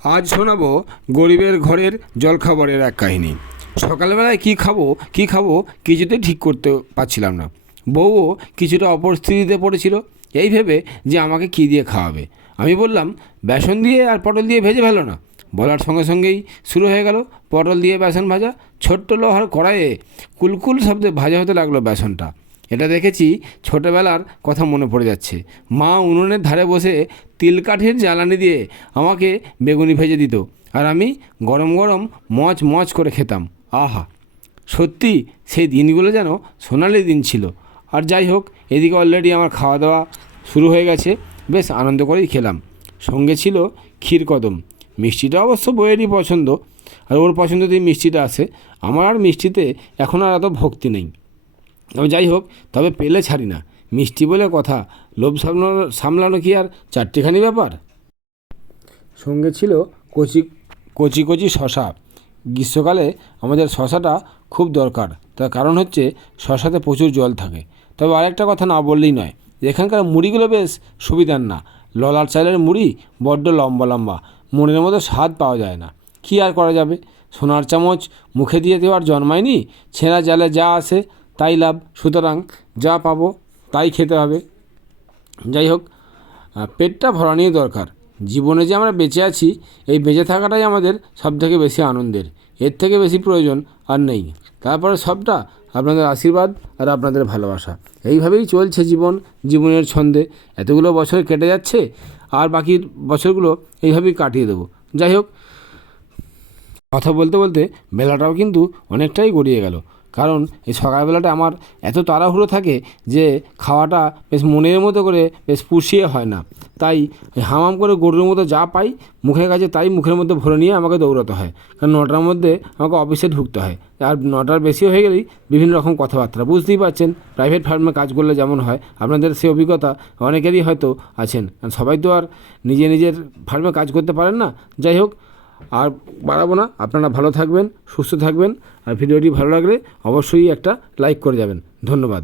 আজ শোনাবো গরিবের ঘরের জলখাবারের এক কাহিনী। সকালবেলায় কী খাবো কিছুতেই ঠিক করতে পারছিলাম না। বউও কিছুটা অপরিস্থিতিতে পড়েছিল, এই ভেবে যে আমাকে কী দিয়ে খাওয়াবে। আমি বললাম, বেসন দিয়ে আর পটল দিয়ে ভেজে ফেলো না। বলার সঙ্গে সঙ্গেই শুরু হয়ে গেল পটল দিয়ে বেসন ভাজা। ছোট্ট লোহার কড়াইয়ে কুলকুল শব্দে ভাজা হতে লাগলো বেসনটা। এটা দেখেছি ছোটোবেলার কথা মনে পড়ে যাচ্ছে। মা উনুনের ধারে বসে তিলকাঠির জ্বালানি দিয়ে আমাকে বেগুনি ভেজে দিত, আর আমি গরম গরম মচ মচ করে খেতাম। আহা, সত্যি সেই দিনগুলো যেন সোনালি দিন ছিল। আর যাই হোক, এদিকে অলরেডি আমার খাওয়া দাওয়া শুরু হয়ে গেছে। বেশ আনন্দ করেই খেলাম। সঙ্গে ছিল ক্ষীরকদম। মিষ্টিটা অবশ্য বইয়েরই পছন্দ, আর ওর পছন্দতেই মিষ্টিটা আসে। আমার আর মিষ্টিতে এখন আর এত ভক্তি নেই। তবে যাই হোক, তবে পেলে ছাড়ি না। মিষ্টি বলে কথা, লোভ সামলানো কি আর চারটিখানি ব্যাপার? সঙ্গে ছিল কচি কচি কচি শশা। গ্রীষ্মকালে আমাদের শশাটা খুব দরকার, তার কারণ হচ্ছে শশাতে প্রচুর জল থাকে। তবে আরেকটা কথা না বললেই নয়, এখানকার মুড়িগুলো বেশ সুবিধার না। ললার চালের মুড়ি বড্ড লম্বা লম্বা, মনের মতো স্বাদ পাওয়া যায় না। কী আর করা যাবে, সোনার চামচ মুখে দিয়ে দেওয়ার জন্মায়নি। ছেঁড়া জালে যা আসে তাই লাভ, সুতরাং যা পাবো তাই খেতে হবে। যাই হোক, পেটটা ভরা নিয়ে দরকার। জীবনে যে আমরা বেঁচে আছি, এই বেঁচে থাকাটাই আমাদের সবথেকে বেশি আনন্দের। এর থেকে বেশি প্রয়োজন আর নেই। তারপরে সবটা আপনাদের আশীর্বাদ আর আপনাদের ভালোবাসা। এইভাবেই চলছে জীবনের ছন্দে। এতগুলো বছর কেটে যাচ্ছে, আর বাকি বছরগুলো এইভাবেই কাটিয়ে দেবো। যাই হোক, কথা বলতে বলতে বেলাটাও কিন্তু অনেকটাই গড়িয়ে গেল। কারণ এই সকালবেলাটা আমার এত তাড়াহুড়ো থাকে যে খাওয়াটা বেশ মনের মতো করে বেশ পুষিয়ে হয় না। তাই হামাম করে গরুর মতো যা পাই মুখের কাছে তাই মুখের মধ্যে ভরে নিয়ে আমাকে দৌড়াতে হয়। কারণ 9টার মধ্যে আমাকে অফিসে ঢুকতে হয়। আর 9টার বেশি হয়ে গেলেই বিভিন্ন রকম কথাবার্তা, বুঝতেই পারছেন। প্রাইভেট ফার্মে কাজ করলে যেমন হয়, আপনাদের সেই অভিজ্ঞতা অনেকেরই হয়তো আছেন। সবাই তো আর নিজের ফার্মে কাজ করতে পারেন না। যাই হোক, আর বাড়াবো না। আপনারা ভালো থাকবেন, সুস্থ থাকবেন। আর ভিডিওটি ভালো লাগলে অবশ্যই একটা লাইক করে যাবেন। ধন্যবাদ।